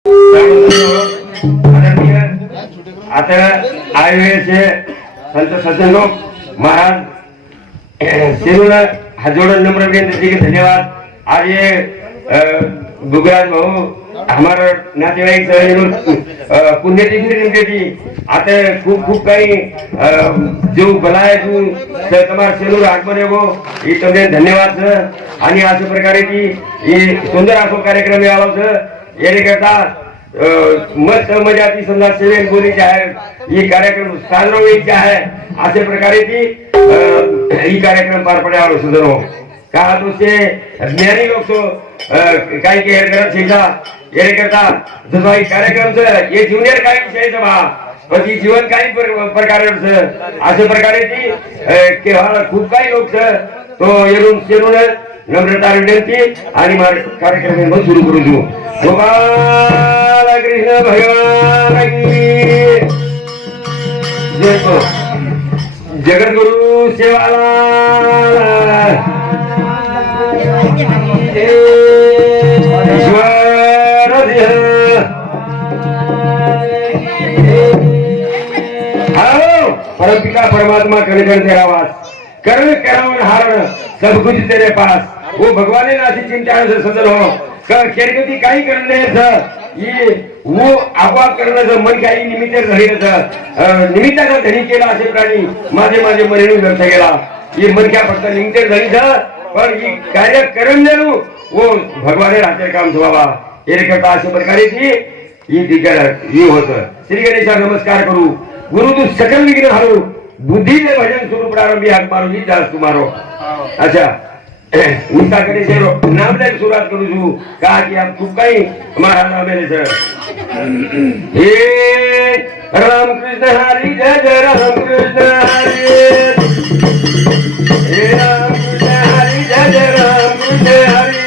आता आयुर्वेदचे संत सज्जनों महाराज सेलूला हाथ जोड़ नम्र विनंती के धन्यवाद। आज ये गुजरात भाऊ हमारा नातेवाईक पुण्यतिथी निमते आता खूप खूप काही जो भलाय जो तुम्हारा सेलूर आगमन हो ये तुम्हें धन्यवाद सर। आणि अशा प्रकारे की ये सुंदर असो कार्यक्रम आलो सर येणे करता मस्त मजाती समजा सेवेन बोलीचे आहे ये कार्यक्रम साजरा व्हायचे आहे अशा प्रकारे की ही कार्यक्रम पार पडावा सुंदर हो का तुझे ज्ञानी लोक तो काही के करत शिका येणे करता जसा ही कार्यक्रम ये ज्युनियर काही विषय भा પછી જીવન काही પ્રકારે છે અશે પ્રકારે થી કેવા ખૂબ काही लोक છે તો એનું સેનું नम्रता विनंती आणि कार्यक्रम मग सुरू करू देऊ। गोपाल कृष्ण भगवान की जय हो। जगद्गुरु सेवालाल ईश्वर परमपिता परमात्मा कण तेरा वास कर्ण करावन हारण सब कुछ तेरे पास वो भगवान ने नासी चिंता से सदन हो केरगती काही करणे ये वो आपोआप करण्याचं मन काही निमित्त झालेलं निमित्ताचा धनी केला असे प्राणी माझे माझे मरेणू व्यर्थ गेला ये मन क्या फक्त निमित्त धनी पण ही कार्य करण्यानु वो भगवान राहते काम धुवावा हे करता अशा प्रकारे ती ही दिगर ही होत। श्री गणेशा नमस्कार करू गुरु तू सकल विघ्न हारू बुद्धि ने भजन स्वरूप प्रारंभी हाथ मारो ही दास तुम्हारो। अच्छा उनका करे से नाम ले शुरुआत करू छु का कि आप खूब काही हमारा नाम है सर। हे राम कृष्ण हरि जय जय राम कृष्ण हरि हे राम कृष्ण हरि जय जय राम कृष्ण हरि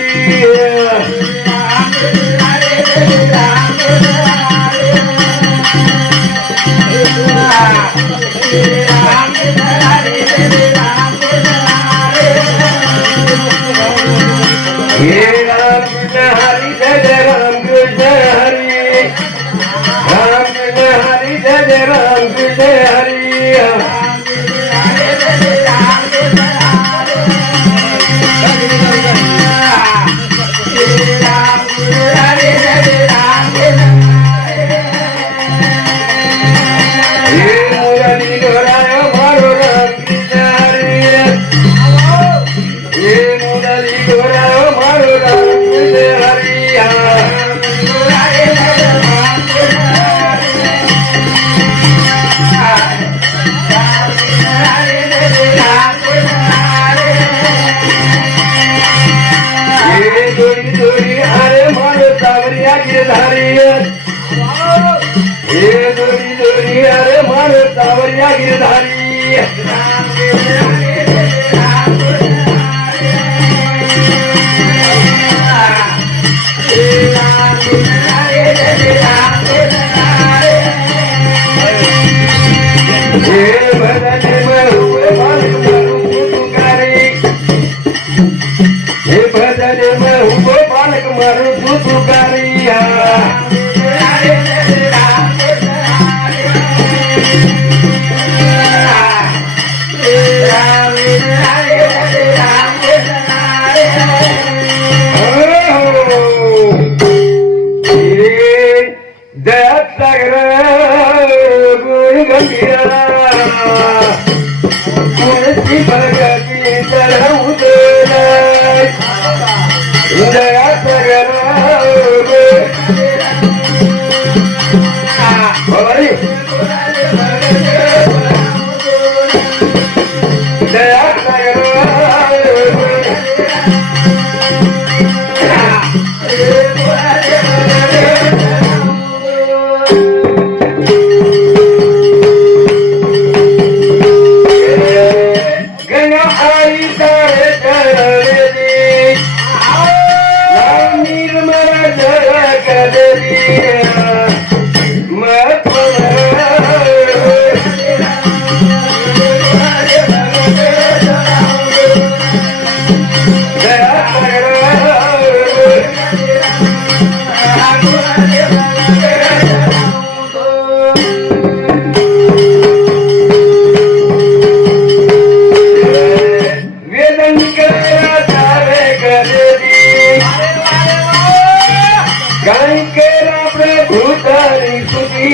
केला प्रभू तारी तुझी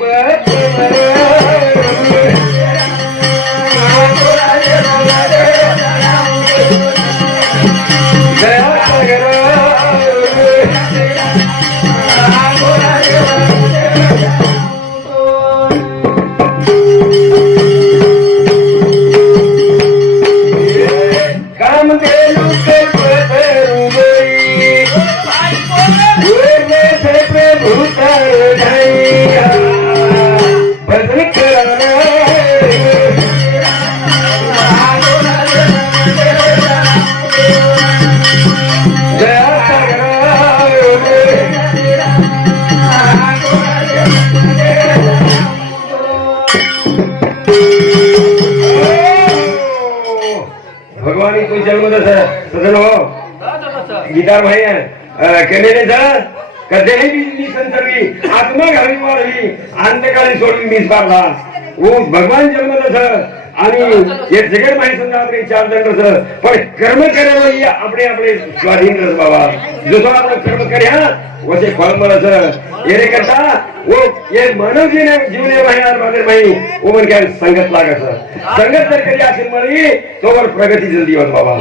मत काम केलू के प्रभु भजन कराना दया भगवान कोई जन्म सदन हो गीतार भाई केलेले कधीही मी संतरली आत्मा घालून वाढली अंतकाळी सोडली मी स्पर्धा वो भगवान जन्मदस आणि हे जगत माहिती समजा आपले चार दंड पण कर्म करायला આપણે આપણે સ્વાધીન રસ બાબા જો તો આપણે કર્મ કર્યા वसे फल મળે એરે કરતા वो ये मानव जीवने महिनार बादर मही वो मन क्या संगत लागे संगत जर कधी असेल मळी तोवर प्रगती जल्दी होत बाबा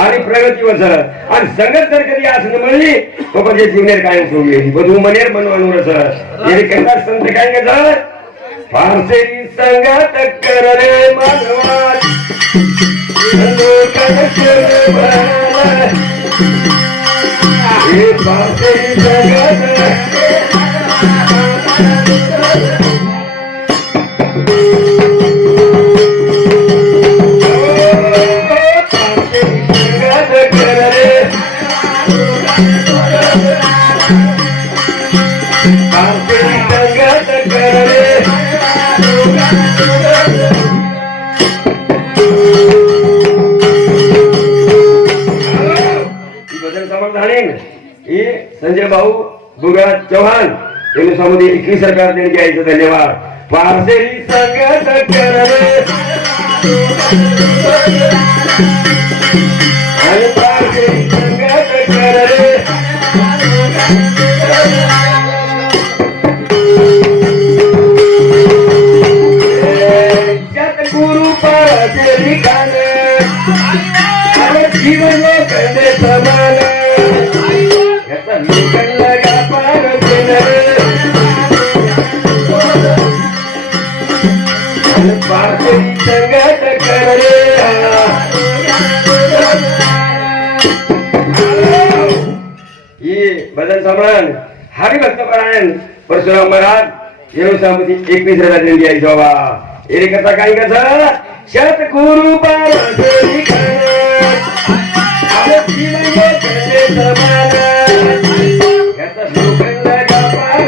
आणि प्रगती होत आणि संगत जर कधी असेल मळी तो पण जीवनेर कायम सोडली બધું મનેર બનવાનું રસ એરે કરતા સંત काय કે फारसेरी संगत करले मानवात लोकन भरला हे फारसेरी संगत संजय भाऊ बुगराज चौहान यांनी समोर 21 सरकार देणे घ्यायचं धन्यवाद फारसेरी संगत करले आणि फारसेरी संगत करले सतगुरु पासेरी गाणे आणि जीवन करणे समान लोकन लगा पार फारसेरी संगत करले ये भजन सम्राट हरिभक्त परायण परशुराम महाराज येरुसामती 21 देणगी आहे बाबा एरे कथा काय कसं सतगुरु पासेरी गाणे आणि जीवन करणे समान लोकन लगा पार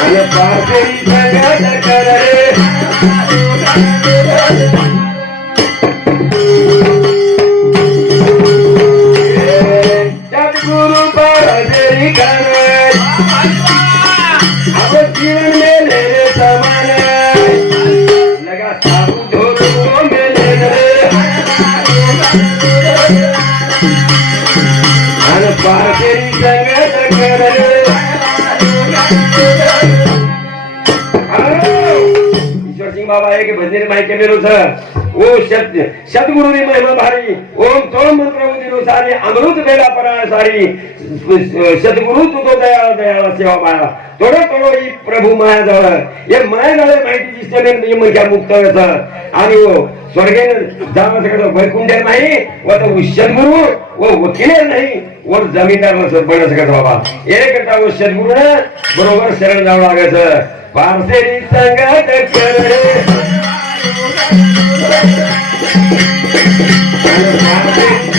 आणि फारसेरी संगत करले सतगुरु पासेरी गाणे अब जीवन में लेने समान लगा साबु धोरो में लेने आणि फारसेरी संगत करले ईश्वर सिंह बाबा आहे की भजन माहिती केलेलो ओ सतगुरु नी महिमा भारी ओम तोम मंत्र उदिरो सारी अमृत बेला परा सारी सतगुरु तू तो दयाळ दयाळ सेवा माया तोडो तोडो ही प्रभु माया जवळ हे माया जवळ माहिती दिसते नाही म्हणजे मुक्त आणि स्वर्गे जावं सगळं वैकुंठ नाही व तो सद्गुरु व वकील नाही व जमीनदार बन सकत बाबा हे करता व सद्गुरु बरोबर शरण जावं लागायचं फारसेरी संगत करले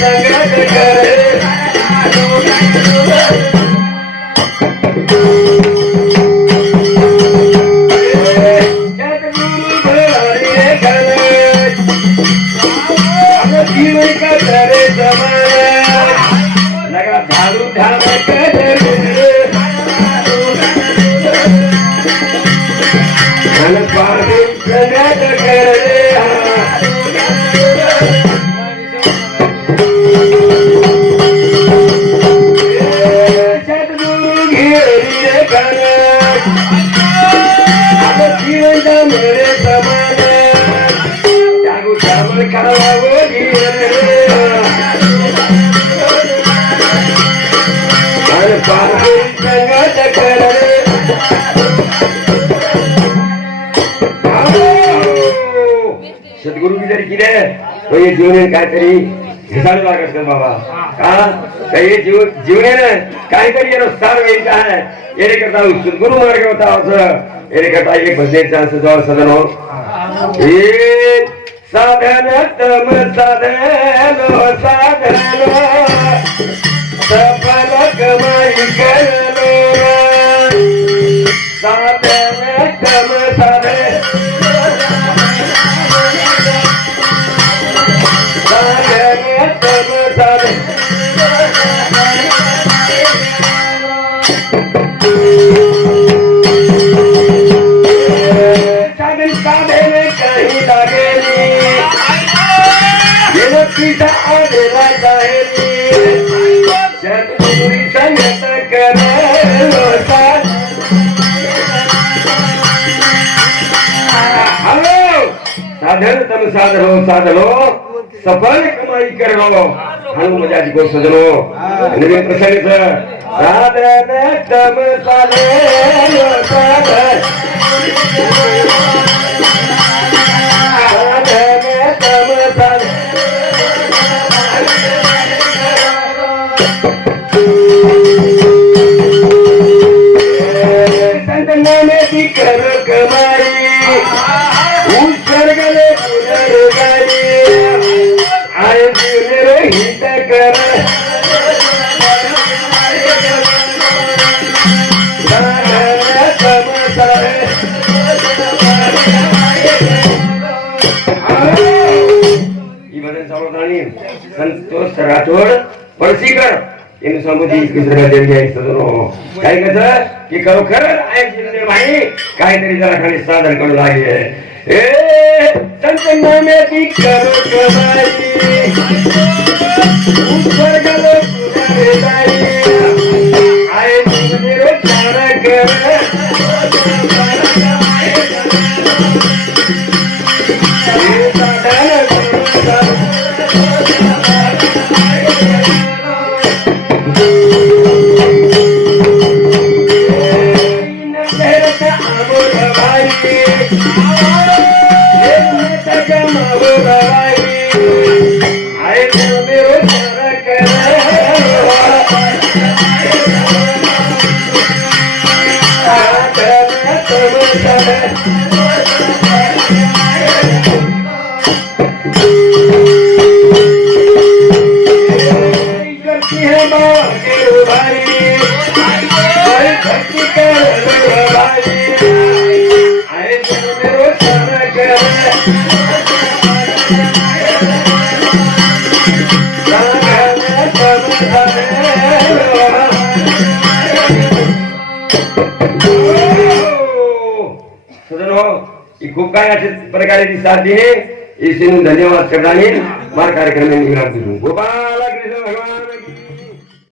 संगत करले जीवन का करे समान लगा झाड़ू धाम करे मन पानी संगत करे तो हे जीवन काहीतरी घिसाळू लागत का बाबा का हे जीवनानं काहीतरी येणं सार वेळीचं आहे येणे करता सद्गुरु मार्ग होता असं येणे करता एक भजनेचा असं जवळ सदन हो हे साधन तम साधन साधन सफल कमाई करलो साधन तम साधन साधन तम साधन साधन साधन कहीं लागेली ये पीठा आलेला जाहेली सद्गुरुरी संगत करो हॅलो साधन तम साधनो सफल कमाई करो हनु मजाजी को सजनो नवीन प्रसंग साधन तम साधनो साधन कर कमाई उत्सर्गले पुनर्गाई आय जीवन हित कर संतोष राठोड पळशीकर यांनी सांगून दुसऱ्या देवी आहे सजनो काय कसं की खरोखर आहे जिंदे भाई काहीतरी जरा खाली सादर करू लागे ए संत नामेती करो कमाई ऊपर गलो पुरे जाई आए जिंदे रो चारा कर खूप काय अशा प्रकारे ती साथ दिली धन्यवाद करताना मार कार्यक्रम गोपाळ